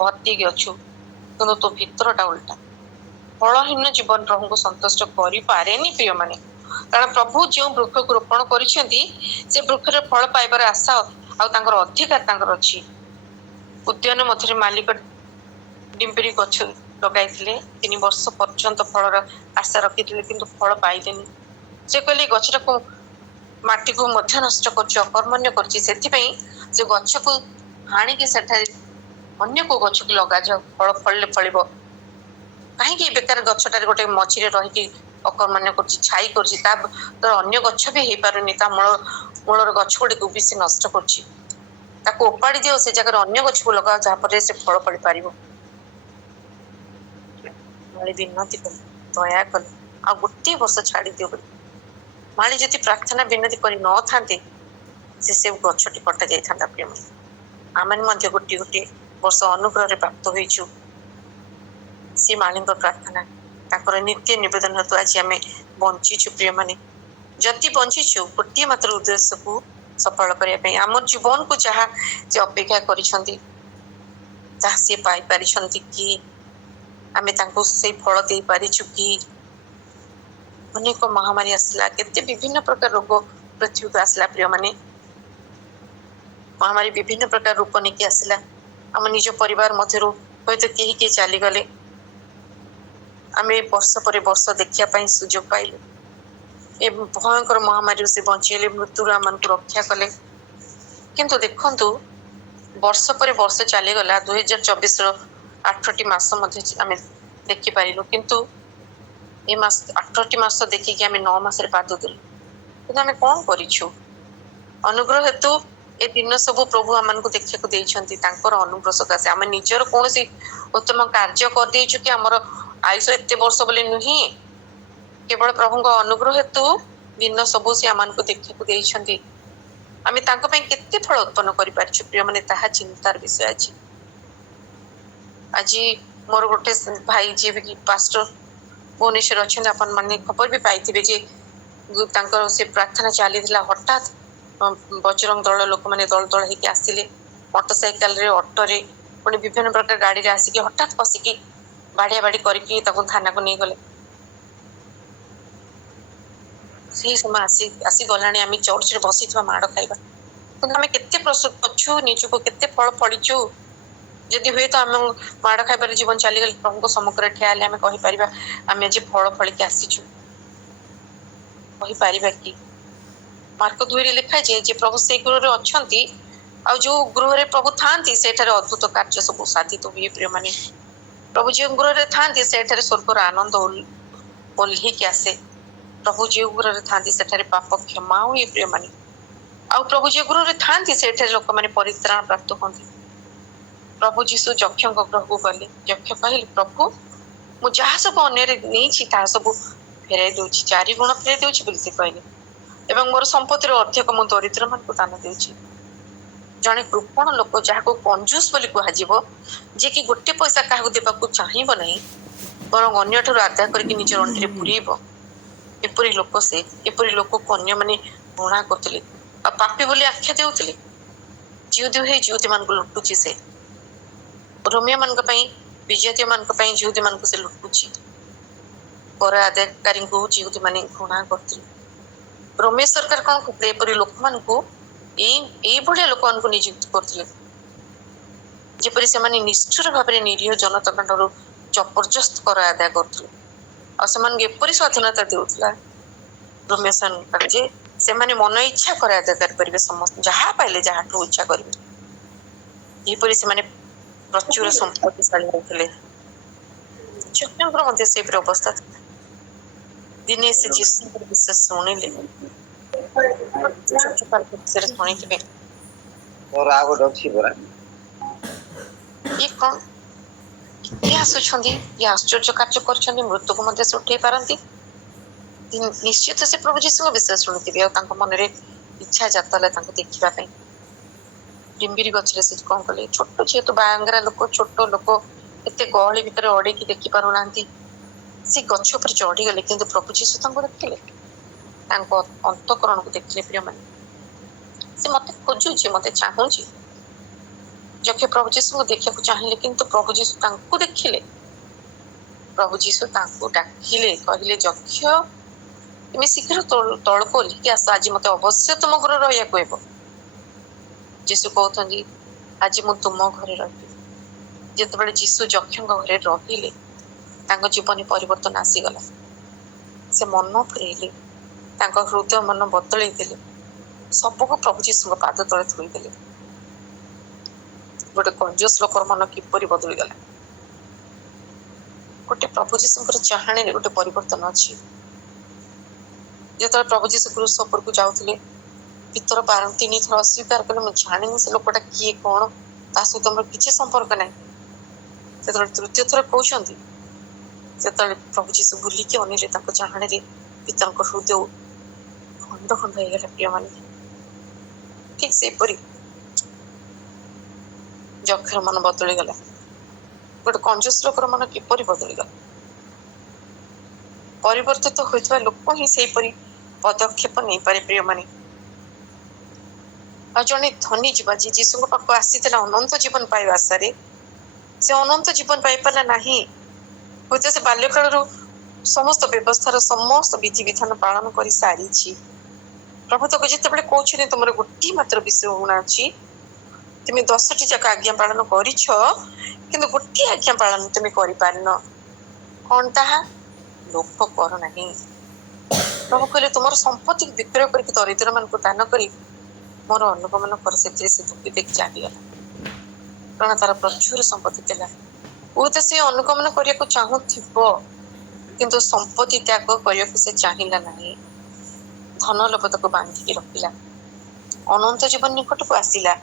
ଭର୍ତ୍ତିକି ଅଛୁ, କିନ୍ତୁ ତୋ ଭିତରଟା ଓଲଟା। ଫଳହୀନ ଜୀବନ ପ୍ରଭୁଙ୍କୁ ସନ୍ତୁଷ୍ଟ କରିପାରେନି। ପ୍ରିୟମାନେ, କାରଣ ପ୍ରଭୁ ଯେଉଁ ବୃକ୍ଷକୁ ରୋପଣ କରିଛନ୍ତି, ସେ ବୃକ୍ଷରେ ଫଳ ପାଇବାର ଆଶା ଆଉ ତାଙ୍କର ଅଧିକାର ତାଙ୍କର ଅଛି। ଉଦ୍ୟାନ ମଧ୍ୟରେ ମାଲିକ ଡିମ୍ବିରି ଗଛ ଲଗାଇଥିଲେ, 3 ବର୍ଷ ପର୍ଯ୍ୟନ୍ତ ଫଳର ଆଶା ରଖିଥିଲେ, କିନ୍ତୁ ଫଳ ପାଇଲେନି। ସେ କହିଲେ ଏ ଗଛଟାକୁ ମାଟିକୁ ମଧ୍ୟ ନଷ୍ଟ କରୁଛି, ଅକର୍ମଣ୍ୟ କରୁଛି, ସେଥିପାଇଁ ସେ ଗଛକୁ ହାଣିକି ସେଠାରେ ଅନ୍ୟ କୋଉ ଗଛକୁ ଲଗାଯାଉ, ଫଳ ଫଳିଲେ ଫଳିବ। କାହିଁକି ବେକାର ଗଛଟାରେ ଗୋଟେ ମଝିରେ ରହିକି ଅକର୍ମଣ୍ୟ କରୁଛି, ଛାଇ କରୁଛି, ତା ଅନ୍ୟ ଗଛ ବି ହେଇପାରୁନି, ତା ମୂଳର ଗଛ ଗୁଡିକୁ ବି ସେ ନଷ୍ଟ କରୁଛି। ତାକୁ ଓପାଡ଼ି ଦିଅ, ସେ ଜାଗାରେ ଅନ୍ୟ ଗଛକୁ ଲଗାଅ, ଯାହାଫଳରେ ସେ ଫଳ ଫଳି ପାରିବ। ମାଳି ବିନତି କଲେ, ଦୟା କଲେ, ଆଉ ଗୋଟିଏ ବର୍ଷ ଛାଡି ଦିଅ ବୋଲି। ମାଳି ଯଦି ପ୍ରାର୍ଥନା ବିନତି କରି ନଥାନ୍ତେ, ସେ ଗଛଟି କଟା ଯାଇଥାନ୍ତା। ପ୍ରିୟମାନେ, ଆମେ ମଧ୍ୟ ଗୋଟିଏ ଗୋଟିଏ ବର୍ଷ ଅନୁଗ୍ରହରେ ପ୍ରାପ୍ତ ହୋଇଛୁ। ସେ ମାଳିଙ୍କ ପ୍ରାର୍ଥନା, ତାଙ୍କର ନିତ୍ୟ ନିବେଦନ ହେତୁ ଆଜି ଆମେ ବଞ୍ଚିଛୁ। ପ୍ରିୟମାନେ, ଯଦି ବଞ୍ଚିଛୁ ଗୋଟିଏ ମାତ୍ର ଉଦ୍ଦେଶ୍ୟକୁ ସଫଳ କରିବା ପାଇଁ, ଆମ ଜୀବନକୁ ଯାହା ସେ ଅପେକ୍ଷା କରିଛନ୍ତି, ତାହା ସିଏ ପାଇପାରିଛନ୍ତି କି? ଆମେ ତାଙ୍କୁ ସେଇ ଫଳ ଦେଇପାରିଛୁ କି? ଅନେକ ମହାମାରୀ ଆସିଲା, କେତେ ବିଭିନ୍ନ ପ୍ରକାର ରୋଗ ପୃଥ୍ୱୀକୁ ଆସିଲା। ପ୍ରିୟମାନେ, ମହାମାରୀ ବିଭିନ୍ନ ପ୍ରକାର ରୂପ ନେଇକି ଆସିଲା। ଆମ ନିଜ ପରିବାର ମଧ୍ୟରୁ ହୁଏତ କେହି କେହି ଚାଲିଗଲେ। ଆମେ ବର୍ଷ ପରେ ବର୍ଷ ଦେଖିବା ପାଇଁ ସୁଯୋଗ ପାଇଲୁ। ଏ ଭୟଙ୍କର ମହାମାରୀରୁ ସେ ବଞ୍ଚେଇଲେ, ମୃତ୍ୟୁରୁ ଆମମାନଙ୍କୁ ରକ୍ଷା କଲେ। କିନ୍ତୁ ଦେଖନ୍ତୁ, ବର୍ଷ ପରେ ବର୍ଷ ଚାଲିଗଲା, 2024ର 8ଟି ମାସ ମଧ୍ୟ ଆମେ ଦେଖିପାରିଲୁ। କିନ୍ତୁ ଏ 8ଟି ମାସ ଦେଖିକି ଆମେ 9 ମାସରେ ପାଦ ଦେଲୁ। କିନ୍ତୁ ଆମେ କଣ କରିଛୁ? ଅନୁଗ୍ରହ ହେତୁ ଏ ଦିନ ସବୁ ପ୍ରଭୁ ଆମମାନଙ୍କୁ ଦେଖିବାକୁ ଦେଇଛନ୍ତି, ତାଙ୍କର ଅନୁଗ୍ରହ ସକାଶେ। ଆମେ ନିଜର କୌଣସି ଉତ୍ତମ କାର୍ଯ୍ୟ କରିଦେଇଛୁ କି ଆମର ଆୟୁଷ ଏତେ ବର୍ଷ ବୋଲି ନୁହେଁ, କେବଳ ପ୍ରଭୁଙ୍କ ଅନୁଗ୍ରହ ହେତୁ ଦିନ ସବୁ ସେ ଆମମାନଙ୍କୁ ଦେଖିବାକୁ ଦେଇଛନ୍ତି। ଆମେ ତାଙ୍କ ପାଇଁ କେତେ ଫଳ ଉତ୍ପନ୍ନ କରିପାରିଛୁ ପ୍ରିୟମାନେ, ତାହା ଚିନ୍ତାର ବିଷୟ ଅଛି। ଆଜି ମୋର ଗୋଟେ ଭାଇ, ଯିଏ ବି ପାଷ୍ଟର ଭୁବନେଶ୍ୱର ଅଛନ୍ତି, ଆପଣ ମାନେ ଖବର ବି ପାଇଥିବେ ଯେ ତାଙ୍କର ସେ ପ୍ରାର୍ଥନା ଚାଲିଥିଲା, ହଠାତ୍ ବଜରଙ୍ଗ ଦଳ ଲୋକମାନେ ଦଳ ଦଳ ହେଇକି ଆସିଲେ, ମୋଟରସାଇକେଲରେ, ଅଟୋରେ, ପୁଣି ବିଭିନ୍ନ ପ୍ରକାର ଗାଡିରେ ଆସିକି ହଠାତ୍ ପଶିକି ବାଡିଆ ବାଡି କରିକି ତାକୁ ଥାନାକୁ ନେଇଗଲେ। ସେଇ ସମୟ ଆସିଗଲାଣି, ଆମେ ଚର୍ଚ୍ଚରେ ବସିଥିବା ମାଡ ଖାଇବା। କିନ୍ତୁ ଆମେ କେତେ ପ୍ରସ୍ତୁତ ଅଛୁ, ନିଜକୁ କେତେ ଫଳ ଫଳିଛୁ? ଯଦି ହୁଏତ ଆମେ ମାଡ ଖାଇବାରେ ଜୀବନ ଚାଲିଗଲେ, ପ୍ରଭୁଙ୍କ ସମ୍ମୁଖରେ ଠିଆ ହେଲେ ଆମେ କହିପାରିବା ଆମେ ଆଜି ଫଳ ଫଳିକି ଆସିଛୁ? କହିପାରିବା କି? ମାର୍କ 2ରେ ଲେଖାଯାଏ ଯେ ପ୍ରଭୁ ସେଇ ଗୃହରେ ଅଛନ୍ତି, ଆଉ ଯୋଉ ଗୃହରେ ପ୍ରଭୁ ଥାଆନ୍ତି ସେଠାରେ ଅଦ୍ଭୁତ କାର୍ଯ୍ୟ ସବୁ ସାଧିତ ହୁଏ। ପ୍ରିୟମାନେ, ପ୍ରଭୁ ଯେଉଁ ଗୃହରେ ଥାଆନ୍ତି ସେଠାରେ ସ୍ୱର୍ଗର ଆନନ୍ଦ ଓହ୍ଲେଇକି ଆସେ। ପ୍ରଭୁ ଯେଉଁ ଗୃହରେ ଥାଆନ୍ତି ସେଠାରେ ପାପ କ୍ଷମା ହୁଏ। ପ୍ରିୟମାନେ, ଆଉ ପ୍ରଭୁ ଯେଉଁ ଗୃହରେ ଥାଆନ୍ତି ସେଠାରେ ଲୋକମାନେ ପରିତ୍ରାଣ ପ୍ରାପ୍ତ ହୁଅନ୍ତି। ପ୍ରଭୁ ଯୀଶୁ ଯକ୍ଷଙ୍କ ଗୃହକୁ ଗଲେ, ଯକ୍ଷ କହିଲେ, ପ୍ରଭୁ ମୁଁ ଯାହା ସବୁ ଅନ୍ୟରେ ନେଇଛି ତାହା ସବୁ ଫେରାଇ ଦଉଛି, 4 ଗୁଣ ଫେରାଇ ଦଉଛି ବୋଲି ସେ କହିଲେ, ଏବଂ ମୋର ସମ୍ପତ୍ତିର ଅଧିକ ମୁଁ ଦରିଦ୍ର ମାନଙ୍କୁ ଦାନ ଦେଉଛି। ଜଣେ କୃପଣ ଲୋକ, ଯାହାକୁ କଞ୍ଜୁସ ବୋଲି କୁହାଯିବ, ଯେ କି ଗୋଟେ ପଇସା କାହାକୁ ଦେବାକୁ ଚାହିଁବ ନାହିଁ, ବରଂ ଅନ୍ୟଠାରୁ ଆଦାୟ କରିକି ନିଜର ଅଣ୍ଟିରେ ପୁରେଇବ, ଏପରି ଲୋକ ସେ। ଏପରି ଲୋକକୁ ଅନ୍ୟମାନେ ଘୃଣା କରୁଥିଲେ ଆଉ ପାପୀ ବୋଲି ଆଖ୍ୟା ଦେଉଥିଲେ। ଜିହୁଦୀ ହେଇ ଜିହୁଦୀ ମାନଙ୍କୁ ଲୁଟୁଛି ସେ। ରୋମିଓ ମାନଙ୍କ ପାଇଁ, ବିଜାତୀୟ ମାନଙ୍କ ପାଇଁ ଜିହୁଦୀ ମାନଙ୍କୁ ସେ ଲୁଟୁଛି। କର ଆଦାୟକାରୀଙ୍କୁ ଜିହୁଦୀ ମାନେ ଘୃଣା କରୁଥିଲେ। ରୋମୀୟ ସରକାର କଣ କରୁଥିଲେ? ଏପରି ଲୋକମାନଙ୍କୁ, ଏଇଭଳିଆ ଲୋକମାନଙ୍କୁ ନିଯୁକ୍ତି କରୁଥିଲେ, ଯେପରି ସେମାନେ ନିଷ୍ଠୁର ଭାବରେ ନିରୀହ ଜନତାଙ୍କ ଠାରୁ ଜବରଦସ୍ତ କର ଆଦାୟ କରୁଥିଲେ। ଆଉ ସେମାନଙ୍କୁ ଏପରି ସ୍ୱାଧୀନତା ଦେଉଥିଲା ରୋମୀୟ ସରକାର ଯେ ସେମାନେ ମନ ଇଚ୍ଛା କର ଆଦାୟ କରିପାରିବେ, ସମସ୍ତେ ଯାହା ପାଇଲେ ଯାହାଠୁ ଇଚ୍ଛା କରିବେ। ଏହିପରି ସେମାନେ ପ୍ରଚୁର ସମ୍ପତ୍ତିଶାଳୀ ହେଉଥିଲେ। ଯକ୍ଷଙ୍କର ମଧ୍ୟ ସେପରି ଅବସ୍ଥା ଥିଲା। ଦିନେ ସେ ଯୀଶୁଙ୍କର ବିଷୟ ଶୁଣିଲେ, ବିଷୟରେ ଶୁଣିଥିବେ, ମୋର ଆଉ ଗୋଟେ ଅଛି ପରା। ଇଏ କଣ, ଇଏ ଆସୁଛନ୍ତି, ଇଏ ଆଶ୍ଚର୍ଯ୍ୟ କାର୍ଯ୍ୟ କରୁଛନ୍ତି, ମୃତ୍ୟୁକୁ ମଧ୍ୟ ସେ ଉଠେଇ ପାରନ୍ତି। ନିଶ୍ଚିତ ସେ ପ୍ରଭୁ ଯୀଶୁଙ୍କ ବିଷୟ ଶୁଣିଥିବେ, ଆଉ ତାଙ୍କ ମନରେ ଇଚ୍ଛା ଜାତ ହେଲା ତାଙ୍କୁ ଦେଖିବା ପାଇଁ। ଡିମ୍ବିରି ଗଛରେ ସେ କଣ କଲେ? ଛୋଟ, ଯେହେତୁ ବାଙ୍ଗରା ଲୋକ, ଛୋଟ ଲୋକ, ଏତେ ଗହଳି ଭିତରେ ଅଡେଇକି ଦେଖି ପାରୁନାହାନ୍ତି, ସେ ଗଛ ଉପରେ ଚଢିଗଲେ। କିନ୍ତୁ ପ୍ରଭୁ ଯୀଶୁ ତାଙ୍କୁ ଦେଖିଲେ, ତାଙ୍କ ଅନ୍ତଃକରଣକୁ ଦେଖିଲେ। ପ୍ରିୟମାନେ, ସେ ମତେ ଖୋଜୁଛି, ମତେ ଚାହୁଁଛି। ଯକ୍ଷ ପ୍ରଭୁ ଯୀଶୁଙ୍କୁ ଦେଖିବାକୁ ଚାହିଁଲେ, କିନ୍ତୁ ପ୍ରଭୁ ଯୀଶୁ ତାଙ୍କୁ ଦେଖିଲେ। ପ୍ରଭୁ ଯୀଶୁ ତାଙ୍କୁ ଡାକିଲେ, କହିଲେ, ଯକ୍ଷ ତୁମେ ଶୀଘ୍ର ତଳକୁ ଓହ୍ଲେଇକି ଆସ, ଆଜି ମତେ ଅବଶ୍ୟ ତୁମ ଘରେ ରହିବାକୁ ହେବ। ଯୀଶୁ କହୁଛନ୍ତି, ଆଜି ମୁଁ ତୁମ ଘରେ ରହିବି। ଯେତେବେଳେ ଯୀଶୁ ଯକ୍ଷଙ୍କ ଘରେ ରହିଲେ, ତାଙ୍କ ଜୀବନରେ ପରିବର୍ତ୍ତନ ଆସିଗଲା। ସେ ମନ ଫେରେଇଲେ, ତାଙ୍କ ହୃଦୟ ମନ ବଦଳେଇ ଦେଲେ। ସବୁକୁ ପ୍ରଭୁ ଯୀଶୁଙ୍କ ପାଦ ତଳେ ଥୋଇଦେଲେ। ଗୋଟେ କଞ୍ଜୁସ ଲୋକର ମନ କିପରି ବଦଳିଗଲା। ଗୋଟେ ପ୍ରଭୁ ଯୀଶୁଙ୍କର ଚାହାଣୀରେ ଗୋଟେ ପରିବର୍ତ୍ତନ ଅଛି। ଯେତେବେଳେ ପ୍ରଭୁ ଯୀଶୁ କ୍ରୁଶ ଉପରକୁ ଯାଉଥିଲେ, ପିତର 3 ଥର ଅସ୍ୱୀକାର କଲେ, ମୁଁ ଜାଣିନି ସେ ଲୋକଟା କିଏ, କଣ, ତା ସହିତ ମୋର କିଛି ସମ୍ପର୍କ ନାହିଁ। ସେତେବେଳେ 3ୟ ଥର କହୁଛନ୍ତି, ସେତେବେଳେ ପ୍ରଭୁ ଯୀଶୁ ବୁଲିକି ଅନେଇଲେ ତାଙ୍କ ଚାହାଣୀରେ। ପିତାଙ୍କ ହୃଦୟ ଖଣ୍ଡ ଖଣ୍ଡ ହେଇଗଲା ପ୍ରିୟମାନେ। ଠିକ ସେପରି ଯକ୍ଷର ମନ ବଦଳିଗଲା। ଗୋଟେ କଞ୍ଜୁସ ଲୋକର ମନ କିପରି ବଦଳିଗଲା। ପରିବର୍ତ୍ତିତ ହୋଇଥିବା ଲୋକ ହିଁ ସେହିପରି ପଦକ୍ଷେପ ନେଇପାରେ ପ୍ରିୟମାନେ। ଆଉ ଜଣେ ଧନୀ ଯିବା ଯିଏ ଯୀଶୁଙ୍କ ପାଖକୁ ଆସିଥିଲା ଅନନ୍ତ ଜୀବନ ପାଇବା ଆଶାରେ, ସେ ଅନନ୍ତ ଜୀବନ ପାଇପାରିଲା ନାହିଁ। ହୁଏତ ସେ ବାଲ୍ୟକାଳରୁ ସମସ୍ତ ବ୍ୟବସ୍ଥାର ସମସ୍ତ ବିଧିବିଧାନ ପାଳନ କରି ସାରିଛି। ପ୍ରଭୁ ତାକୁ ଯେତେବେଳେ କହୁଛନ୍ତି ତମର ଗୋଟିଏ ମାତ୍ର ବିଷୟ ଅଛି, ତୁମେ 10ଟି ଯାକ ଆଜ୍ଞା ପାଳନ କରିଛ, କିନ୍ତୁ ଗୋଟିଏ ଆଜ୍ଞା ପାଳନ ତୁମେ କରିପାରିନ। କଣ ତାହା? ଲୋଭ କର ନାହିଁ। ପ୍ରଭୁ କହିଲେ ତୁମର ସମ୍ପତ୍ତି ବିକ୍ରୟ କରିକି ଦରିଦ୍ର ମାନଙ୍କୁ ଦାନ କରି ମୋର ଅନୁଗମନ କର। ସେଥିରେ ସେ ଦୁଃଖୀ ଦେଖି ଚାଲିଗଲା, କାରଣ ତାର ପ୍ରଚୁର ସମ୍ପତ୍ତି ଥିଲା। ହୁଏତ ସେ ଅନୁଗମନ କରିବାକୁ ଚାହୁଁଥିବ, କିନ୍ତୁ ସମ୍ପତ୍ତି ତ୍ୟାଗ କରିବାକୁ ସେ ଚାହିଁଲା ନାହିଁ। ଧନ ଲୋଭ ତାକୁ ବାନ୍ଧିକି ରଖିଲା। ଅନନ୍ତ ଜୀବନ ନିକଟକୁ ଆସିଲା,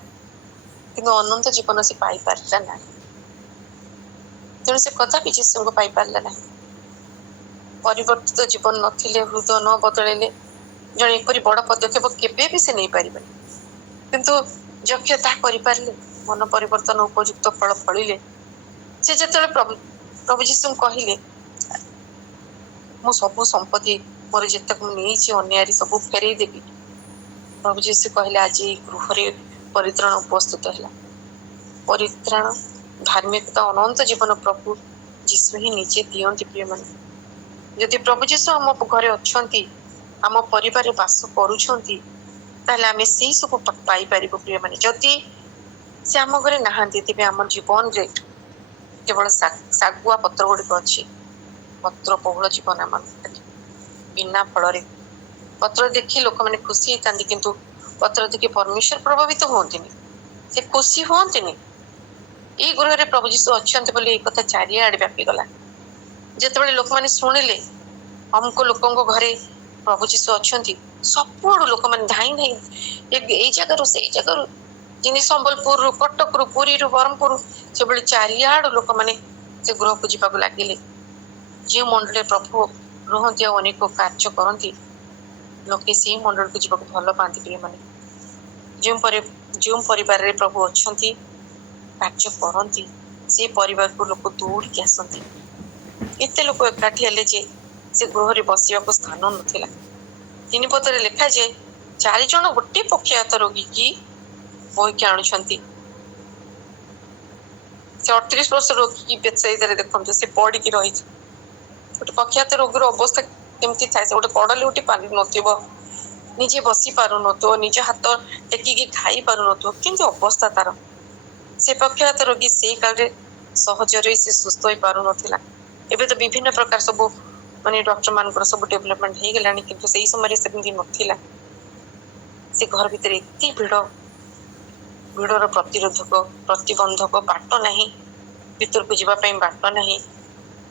କିନ୍ତୁ ଅନନ୍ତ ଜୀବନ ସେ ପାଇପାରିଲା ନାହିଁ। ତେଣୁ ସେ କଦାପି ଯୀଶୁଙ୍କୁ ପାଇପାରିଲା ନାହିଁ। ପରିବର୍ତ୍ତିତ ଜୀବନ ନଥିଲେ, ହୃଦୟ ନ ବଦଳେଇଲେ ଜଣେ ଏପରି ବଡ ପଦକ୍ଷେପ କେବେ ବି ସେ ନେଇପାରିବେନି। କିନ୍ତୁ ଯକ୍ଷ ତାହା କରିପାରିଲେ। ମନ ପରିବର୍ତ୍ତନ ଉପଯୁକ୍ତ ଫଳ ଫଳିଲେ। ସେ ଯେତେବେଳେ ପ୍ରଭୁ ଯୀଶୁଙ୍କୁ କହିଲେ, ମୁଁ ସବୁ ସମ୍ପତ୍ତି ମୋର ଯେତେକ ମୁଁ ନେଇଛି ଅନ୍ୟାୟରେ ସବୁ ଫେରେଇ ଦେବି, ପ୍ରଭୁ ଯୀଶୁ କହିଲେ, ଆଜି ଏହି ଗୃହରେ ପରିତ୍ରାଣ ଉପସ୍ଥିତ ହେଲା। ପରିତ୍ରାଣ, ଧାର୍ମିକତା, ଅନନ୍ତ ଜୀବନ ପ୍ରଭୁ ଯୀଶୁ ହିଁ ନିଜେ ଦିଅନ୍ତି ପ୍ରିୟମାନେ। ଯଦି ପ୍ରଭୁ ଯୀଶୁ ଆମ ଘରେ ଅଛନ୍ତି, ଆମ ପରିବାରରେ ବାସ କରୁଛନ୍ତି, ତାହେଲେ ଆମେ ସେଇ ସବୁ ପାଇପାରିବୁ ପ୍ରିୟମାନେ। ଯଦି ସେ ଆମ ଘରେ ନାହାନ୍ତି, ତେବେ ଆମ ଜୀବନରେ କେବଳ ଶାଗୁଆ ପତ୍ର ଗୁଡିକ ଅଛି। ପତ୍ର ବହୁଳ ଜୀବନ ଆମର ବିନା ଫଳରେ। ପତ୍ର ଦେଖି ଲୋକମାନେ ଖୁସି ହେଇଥାନ୍ତି, କିନ୍ତୁ ପତ୍ର ଦେଖି ପରମେଶ୍ୱର ପ୍ରଭାବିତ ହୁଅନ୍ତିନି, ସେ ଖୁସି ହୁଅନ୍ତିନି। ଏଇ ଗୃହରେ ପ୍ରଭୁ ଯୀଶୁ ଅଛନ୍ତି ବୋଲି ଏଇ କଥା ଚାରିଆଡେ ବ୍ୟାପିଗଲା। ଯେତେବେଳେ ଲୋକମାନେ ଶୁଣିଲେ ଅମୁକ ଲୋକଙ୍କ ଘରେ ପ୍ରଭୁ ଯୀଶୁ ଅଛନ୍ତି, ସବୁଆଡୁ ଲୋକମାନେ ଧାଇଁ ଧାଇଁ ଏଇ ଜାଗାରୁ ସେଇ ଜାଗାରୁ, ଯେମିତି ସମ୍ବଲପୁରରୁ, କଟକରୁ, ପୁରୀରୁ, ବ୍ରହ୍ମପୁର, ସେଭଳି ଚାରିଆଡୁ ଲୋକମାନେ ସେ ଗୃହକୁ ଯିବାକୁ ଲାଗିଲେ। ଯେଉଁ ମଣ୍ଡଳୀରେ ପ୍ରଭୁ ରୁହନ୍ତି ଆଉ ଅନେକ କାର୍ଯ୍ୟ କରନ୍ତି, ଲୋକେ ସେଇ ମଣ୍ଡଳୀକୁ ଯିବାକୁ ଭଲ ପାଆନ୍ତି ପ୍ରିୟମାନେ। ଯେଉଁ ପରିବାରରେ ପ୍ରଭୁ ଅଛନ୍ତି, କାର୍ଯ୍ୟ କରନ୍ତି, ସେ ପରିବାରକୁ ଲୋକ ଦୌଡିକି ଆସନ୍ତି। ଏତେ ଲୋକ ଏକାଠି ହେଲେ ଯେ ସେ ଗୃହରେ ବସିବାକୁ ସ୍ଥାନ ନଥିଲା। 3 ପଦରେ ଲେଖାଯାଏ, 4 ଜଣ ଗୋଟିଏ ପକ୍ଷାଘାତ ରୋଗୀକି ବୋହିକି ଆଣୁଛନ୍ତି। ସେ 38 ବର୍ଷ ରୋଗୀକି ବେତ୍ସାଇଦାରେ ଦେଖନ୍ତୁ, ସେ ପଡିକି ରହିଛି। ଗୋଟେ ପକ୍ଷାଘାତ ରୋଗୀର ଅବସ୍ଥା କେମିତି ଥାଏ? ସେ ଗୋଟେ କଡଲି ଉଠି ପାରୁନଥିବ, ନିଜେ ବସି ପାରୁନଥିବ, ନିଜ ହାତ ଟେକିକି ଖାଇ ପାରୁନଥିବ, କେମିତି ଅବସ୍ଥା ତାର। ସେ ପକ୍ଷାଘାତ ରୋଗୀ ସେଇ କାଳରେ ସହଜରେ ସେ ସୁସ୍ଥ ହୋଇ ପାରୁନଥିଲା। ଏବେ ତ ବିଭିନ୍ନ ପ୍ରକାର ସବୁ ଡକ୍ଟର ମାନଙ୍କର ସବୁ ଡେଭଲପମେଣ୍ଟ ହେଇଗଲାଣି, କିନ୍ତୁ ସେଇ ସମୟରେ ସେମିତି ନଥିଲା। ସେ ଘର ଭିତରେ ଏତେ ଭିଡର ପ୍ରତିବନ୍ଧକ ବାଟ ନାହିଁ, ଭିତରକୁ ଯିବା ପାଇଁ ବାଟ ନାହିଁ।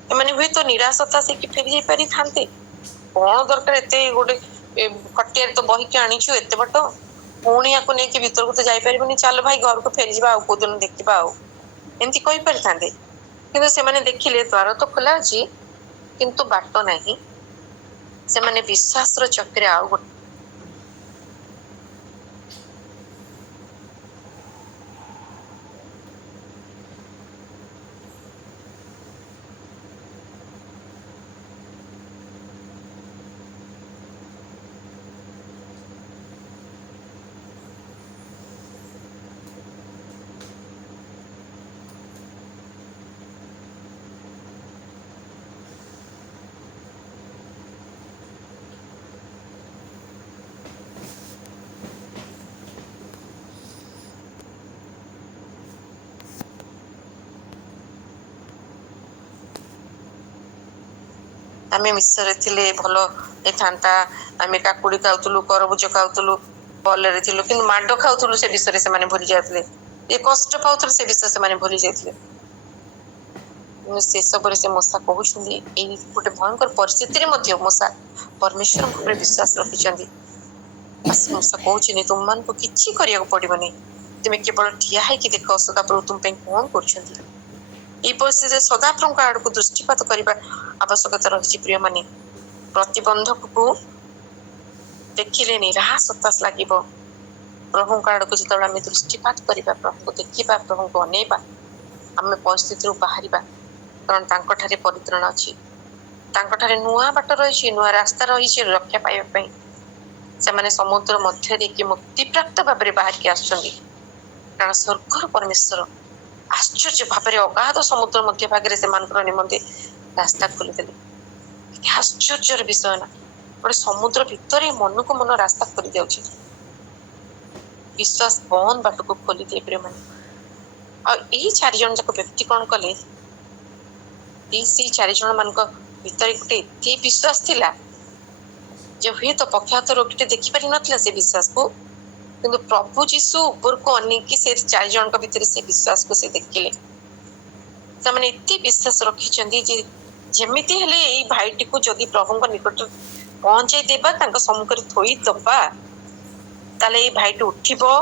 ଏମାନେ ହୁଏତ ନିରାଶତା ହେଇକି ଫେରି ଯାଇ ପାରିଥାନ୍ତେ। କଣ ଦରକାର ଏତେ ଗୋଟେ ଖଟିଆରେ ତ ବହିକି ଆଣିଛୁ ଏତେ ବାଟ, ପୁଣି ୟାକୁ ନେଇକି ଭିତରକୁ ତ ଯାଇପାରିବୁନି, ଚାଲ ଭାଇ ଘରକୁ ଫେରିଯିବା, ଆଉ କୋଉ ଦିନ ଦେଖିବା, ଆଉ ଏମିତି କହିପାରିଥାନ୍ତେ। କିନ୍ତୁ ସେମାନେ ଦେଖିଲେ ଦ୍ୱାର ତ ଖୋଲା ଅଛି, କିନ୍ତୁ ବାଟ ନାହିଁ। ସେମାନେ ବିଶ୍ୱାସର ଚକ୍ରରେ ଆଉ ଗୋଟେ आमे मिश्र थिले भल एथांता आमे काकुड़ी खाउतलु करबुज खाउतलु भलरे थिलु किंतु माडो खाउतलु से विषय से माने भूली जाउतले ए कष्ट पाउतलु से विषय से माने भूली जाउतले से सब से मशा कहउछन्दी ए गोटे भयंकर परिस्थिति रे मध्य मशा परमेश्वर ऊपर विश्वास रखिछन्दी बस मशा कहउछनी तुम मन को किछि करिया पड़िबनी तुमे केवल ठिया है कि देखो सदा प्रभु तुम पे कोन करछन्दी ए परिस्थिति सदा प्रभु का आड़ को दृष्टिपात करिबा आवश्यकता रहिछि प्रिय माने प्रतिबंधक को देखिले निराश हताश लागिबो प्रभु का आड़ को जतबे आमे दृष्टिपात करिबा प्रभु को देखिबा प्रभु को अनेबा आमे परिस्थिति रो बाहरिबा कारण तांको ठारे परित्राण अछि तांको ठारे नुआ बाट रहिछि नुआ रास्ता रहिछि रक्षा पाइबा पई से माने समुद्र मध्य रे कि मुक्ति प्राप्त भाबरे बाहर के आछन्दी कारण स्वर्गर परमेश्वर आश्चर्य भाबरे अगाध समुद्र मध्य भागरे से मानकर निमंते रास्ता खोली देले आश्चर्यर विषय ना गोटे समुद्र भितर मन को मन रास्ता खोली जाउछि विश्वास बंद बाट को खोली दे प्रेम और यही 4 जन जाक व्यक्ति कौन कले से 4 जन मान भीतर गोटे एते विश्वास थिला जे हुए तो पक्षात रोगीटे देखि पारि नथिला से विश्वास को किंतु प्रभु जीशु ऊपर को अनेक से 4 जन के भीतर से विश्वास को से देखिले से माने एते विश्वास रखिचंदी जे जेमिति हेले एई भाईटी को जदी प्रभु को निकट पहुंचाई देबा तांको सम्मुख रे थोई दबा ताले एई भाईटी उठिबो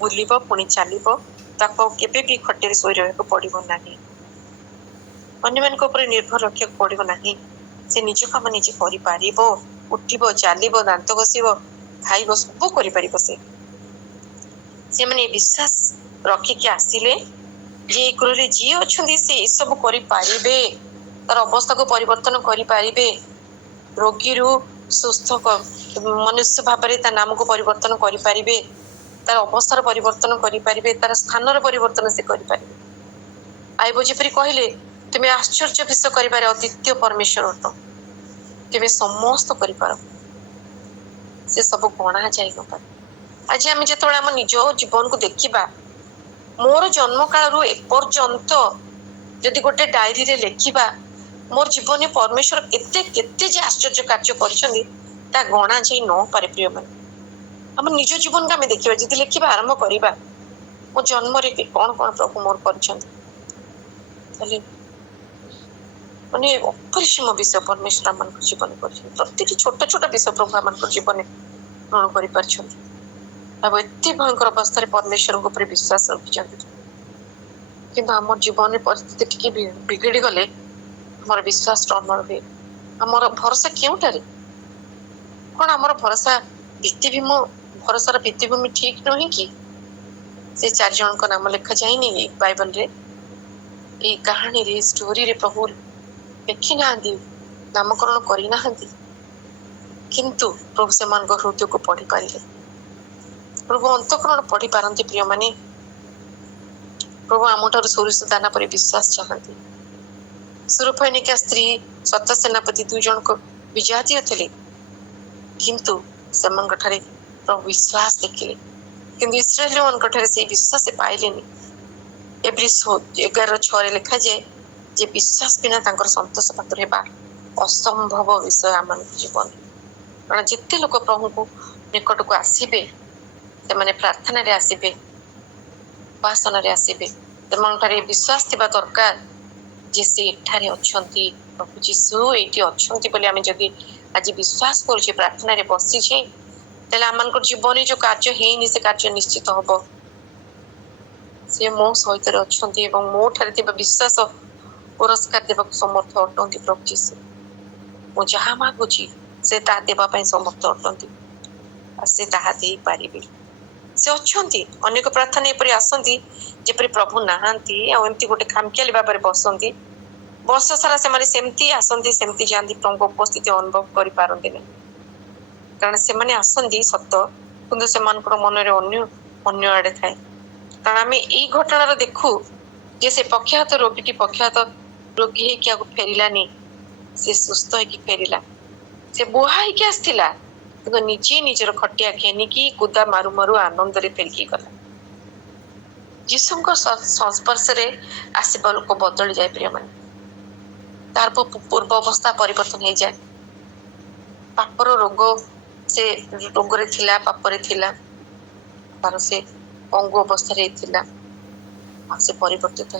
बुलिबो पुनी चालिबो ताको केबे भी खटेरे सोई रहको पड़िबो नाही अन्य मान को ऊपर निर्भर रखिया पड़िबो नाही से निज काम निजे करि पारिबो उठिबो चालिबो दांत घसिबो खाइबो सब करि पारिबो से माने विश्वास रखि के आसिले जे गुरुरे जी अछंदी से सब करि पारिबे तार अवस्था को परिवर्तन करि पारिबे रोगी रु सुस्थ मनुष्य भाबरे ता नाम को परिवर्तन करि पारिबे तार अवस्थार परिवर्तन करि पारिबे तार स्थानर परिवर्तन से करि पारिबे आइबो जेपरि कहिले तुमे आश्चर्य विषय करिबारे अद्वितीय परमेश्वर तो तुमे समस्त करि पारो से सब गणा जाय न पारे आज हम जेतोळे हम निज जीवन को देखिबा मोर जन्म काल रु एक पर्यंत यदि गोटे डायरी रे लेखिबा मोर जीवन में परमेश्वर केते केते जे आश्चर्य कार्य करिसंदी ता गणा जाय न पारे प्रिय मन हम निज जीवन का हम देखिबा जदि लेखिबा आरंभ करिबा मो जन्म रे कोन कोन प्रभु मोर करिसंदी चले माने अपरिसीम विषय परमेश्वर मन जीवन कर प्रत्येक छोट छोट विषय प्रभु मन जीवन ग्रहण करि परछंती अब एते भयंकर अवस्था रे परमेश्वर को ऊपर विश्वास रखिचंती किंतु हमर जीवन रे परिस्थिति टिके बिगड़ी गले हमर विश्वास टर्मर हुए हमर भरोसा केउटारे कोन हमर भरोसा भित्तिभूमि भरोसार भित्तिभूमि ठीक नहीं कि से 4 जन को नाम लिखा जाए नहीं बाइबल रे ए कहानी रे स्टोरी रे प्रभु देखि नांदी नामकरण करी नांदी किंतु प्रभु से मन को हृदय को पढ़ी पारिले प्रभु अंतकरण पढ़ी पारंती प्रिय माने प्रभु आमठार सोरिष दाना पर विश्वास चाहती सुरफैनिका स्त्री सत सेनापति 2 जन को विजातीय थे किंतु सेमन ठारे प्रभु विश्वास देखिले किंतु इस्राएल मन ठारे से विश्वास पाइलेनी एब्री 11:6 रे लिखा जाए जे विश्वास बिना तांकर संतोष पात्र हेबा असंभव विषय आमन जीवन कारण जिते लोक प्रभु को निकट को आसीबे से माने प्रार्थना रे आसीबे उपासना रे आसीबे सेमन ठारे विश्वास थिबा दरकार जे से एठारे अछंती प्रभु जीशु एठी अछंती बोली आमे जदी आज विश्वास करछे प्रार्थना रे बसी छे तेला आमन को जीवन जो कार्य हेनी से कार्य निश्चित होबो से मो सहित रे अछंती एवं मो ठारे थिबा विश्वास पुरस्कार देवा समर्थ अटंती प्रभु जीशु मो जहा मागुची से ता देवा पई समर्थ अटंती आ से ताहा देई पारिबे से अछंती अनेक प्रार्थना एपरि आसंती जेपरि प्रभु नाहांती आ एमती गोटे खामकियाली बाबरे बसंती वर्ष सारा से माने सेमती आसंती सेमती जानती प्रभु को उपस्थिति अनुभव करि पारंती नै कारण से माने आसंती सत्य किंतु से मान को मन रे अन्य अन्य आडे थाए कारण आमे ई घटना रो देखु जे से पक्षात रोगीटी पक्षात रोगी है क्या फेरिलानी से सुस्थ है कि फेरिला से बुहा है क्या आस्थिला किंतु निजे निजर खटिया खेनी की कुदा मारु मारु आनंद रे फेरकी गला जीशु को संस्पर्श रे आसीबा लोक बदल जाय प्रिय मन तार पूर्व अवस्था परिवर्तन हो जाए। पापर रोग से रोग रे थिला, पापरे थिला, तार से पंगु अवस्था रे थिला, से परिवर्तित हो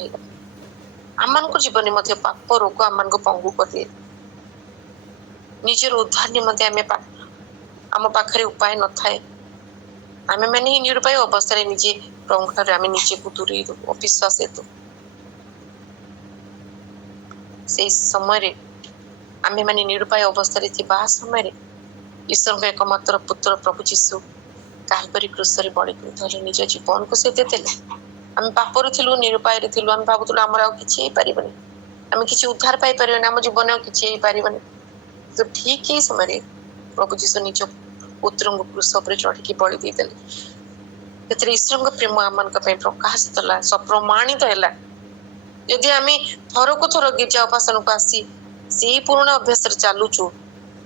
आम जीवन मध्य पाप रोग आम पंगु कर दिए। निजर उद्धार निमंते आम पाखरे उपाय न थाए, आमे मैंने ही निरुपाय अवस्था रे निजे प्रभु ठारे आमे निजे को दूरी दो अविश्वास हेतु से समय रे आमे मैंने निरुपाय अवस्था रे थिबा समय रे ईश्वर के एकमात्र पुत्र प्रभु यीशु काल्वरी क्रूस रे बलि धरि निज जीवन को से देतेले। आमे पापर थिलु, निरुपाय रे थिलु, आमे भाबुतलु हमर आ किछि हे परिबनी, आमे किछि उद्धार पाई परिबनी, हम जीवन आ किछि हे परिबनी। तो ठीक ही समय रे प्रभु यीशु निज पुत्र को क्रूस पर चढ़ी की बलि देतेले। तेरे ईश्वर के प्रेम आमनक पे प्रकाशित होला, सप्रमाणित होला। यदि आमे थरो को थरो गिरजा उपासन को आसी सेही पूर्ण अभ्यास रे चालुचु,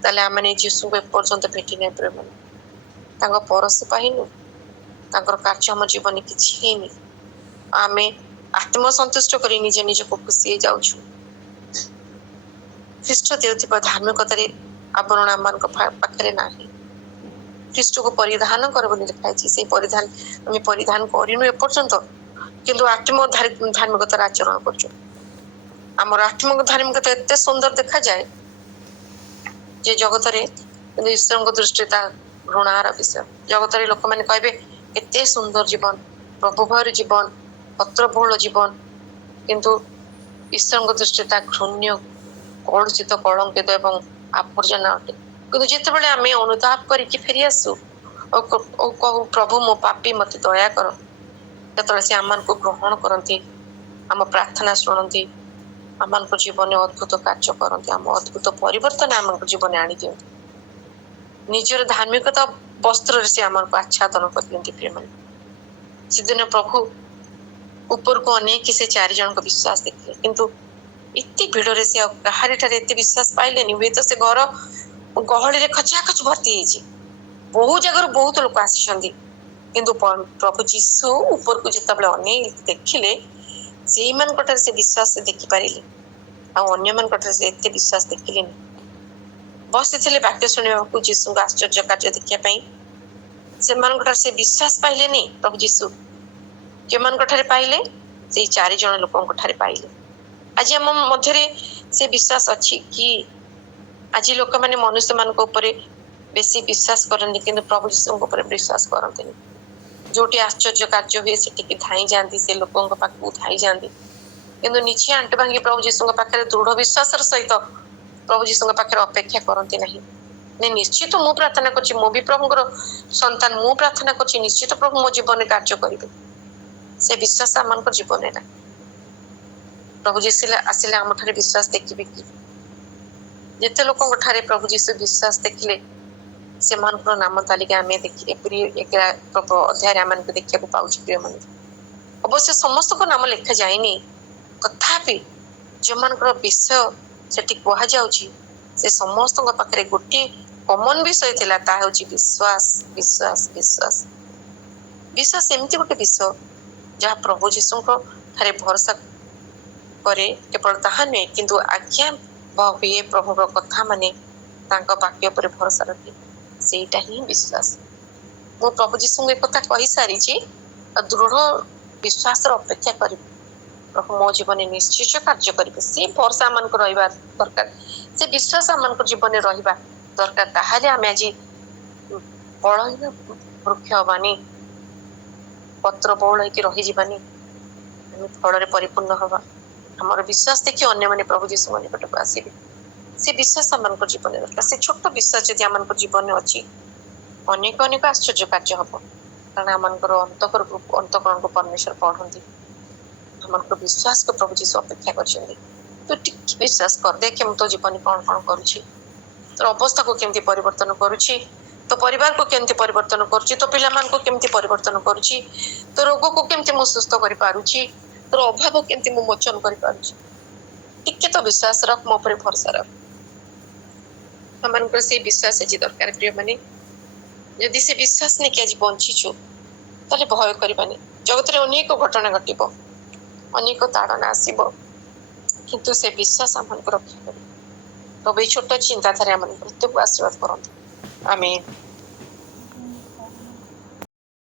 ताले आमे यीशु के पर्यंत भेटी नै प्रेम तांको परस पाहिनु, तांकर कार्य हम जीवन किछि हेनी, आमे आत्म संतुष्ट करी निजे निजे को खुशी जाउछु। ख्रीष्ट देउथिबा धार्मिकता रे आवरण आमनक पाखरे नाही। ख्रीष्ट को परिधान कर बोली लिखा है, से परिधान आमे परिधान करिनु ए पर्यंत, किंतु आत्म धार्मिकता आचरण करछु। हमर आत्मिक धार्मिकता एते सुंदर देखा जाए जे जगत रे ईश्वर को दृष्टि ता घृणार विषय। जगत रे लोक माने कहबे एते सुंदर जीवन, प्रभु भर जीवन, पत्रबहुल जीवन, किंतु ईश्वर को दृष्टि ता घृण्य, कलुषित, कलंकित एवं आवर्जना अटे। किंतु जेते बेले आमे अनुताप करिकि फेरी आसु और कहू प्रभु मो पापी मते दया कर, ततले से आमान को ग्रहण करंती, आम प्रार्थना शुणती, आमान को जीवन अद्भुत कार्य करंती, आम अद्भुत परिवर्तन आम जीवन आनी दियंती। निजर धार्मिकता वस्त्र से आम को आच्छादन कर दियंती। प्रेम सेदिन प्रभु ऊपर को अनेक से 4 जन को विश्वास देखले, किंतु इतनी भीड़ रे से कहारी ठारे एते विश्वास पाइलेनी। हुए तो से घर गहली रे खचाखच भर्ती हेछि, बहुत जगह बहुत लोक आसिछंती, किंतु प्रभु यीशु ऊपर को जेतबले अनेक देखिले, सेही मन कोठर से विश्वास से देखि पारिले, आ अन्य मन कोठर से एते विश्वास देखिलेनी। बसिथिले वाक्य सुनिबा को यीशु का आश्चर्य कार्य देखिया पई, से मन कोठर से विश्वास पाइलेनी। प्रभु यीशु के मन कोठर पाइले, सेही 4 जन लोकन कोठर पाइले। आज हम मध्य रे से विश्वास अछि कि आज लोक माने मनुष्य मान को ऊपर बेसी विश्वास करनी, किंतु प्रभु यीशु को ऊपर विश्वास करंतनी। जोटी आश्चर्य कार्य हुए से टिके धाई जांती, से लोकों को पाखु धाई जांती, किंतु निचे आंट भांगी प्रभु यीशु को पाखरे दृढ़ विश्वास सहित प्रभु यीशु को पाखरे अपेक्षा करंती नहीं। ने निश्चित मु प्रार्थना करछि, मो भी प्रभुଙ୍କର संतान, मु प्रार्थना करछि निश्चित प्रभु मो जीवन में कार्य करिवे। से विश्वास आमनकर जीवन में ना प्रभु यीशु आसिले आम ठारे विश्वास देखिबे कि जेते लोकन ठारे प्रभु यीशु विश्वास देखिले, से मानकर नाम तालिका आमे देखि एपरि एकरा प्रभु अध्याय आमन को देखिया को पाउछि। प्रिय मन अवश्य समस्त को नाम लिखा जायनी, तथापि जो मानकर विषय सेठी कोहा जाउछि, से समस्त को पाखरे गोटी कॉमन विषय थिला, ता होछि विश्वास। विश्वास विश्वास विश्वास एमति गोटे विषय जहाँ प्रभु यीशु को ठारे भरोसा करे, केवल ताहा नहीं किंतु आज्ञा हुए प्रभु कथा माने तांका वाक्य पर भरोसा रखे, सेटा ही विश्वास। मो प्रभु यीशु एक कथा कहि सारी छी, दृढ़ विश्वास अपेक्षा करी प्रभु मो जीवन निश्चय कार्य करिवे। से भरोसा मन को रहिबा दरकार, से विश्वास मन को जीवन में रहिबा दरकार। ताहाले आमे आज बळहीन वृक्ष हबानी, पत्र बहुल होइकी रहि जीवानी, आमे फल रे परिपूर्ण हवा। हमर विश्वास देखि अन्य माने प्रभु यीशु मन निकट को आसीबे। से विश्वास आमन को जीवन में दरकार। से छोट विश्वास यदि आमन को जीवन में अछि, अनेक अनेक आश्चर्य कार्य हबो, कारण आमन को अंतकरण को परमेश्वर पढ़ंती। आमन को विश्वास को प्रभु यीशु अपेक्षा करछन्ती। तो ठीक विश्वास कर दे कि हम तो जीवन कोन कोन करूछि, तो अवस्था को केमती परिवर्तन करूछि, तो परिवार को केमती परिवर्तन करूछि, तो पिला मान को केमती परिवर्तन करूछि, तो रोग को केमती मु सुस्थ करि पारुछि, तो अभाव केमती मु मोचन करि पारुछि। टिके तो विश्वास रख, मो पर भरोसा रख। हमन को से विश्वास अछि दरकार। प्रिय माने यदि से विश्वास ने कि आज बंचिछु, ताले भय करिबानी। जगत रे अनेक घटना घटिबो, अनेक ताड़ना आसीबो, କିନ୍ତୁ ସେ ବିଶ୍ୱାସ ଆମମାନଙ୍କୁ ରକ୍ଷା କରିବ। ପ୍ରଭୁ ଏଇ ଛୋଟ ଚିନ୍ତାଧାରା ଆମମାନଙ୍କୁ ପ୍ରତ୍ୟେକ ଆଶୀର୍ବାଦ କରନ୍ତୁ। ଆମେନ୍।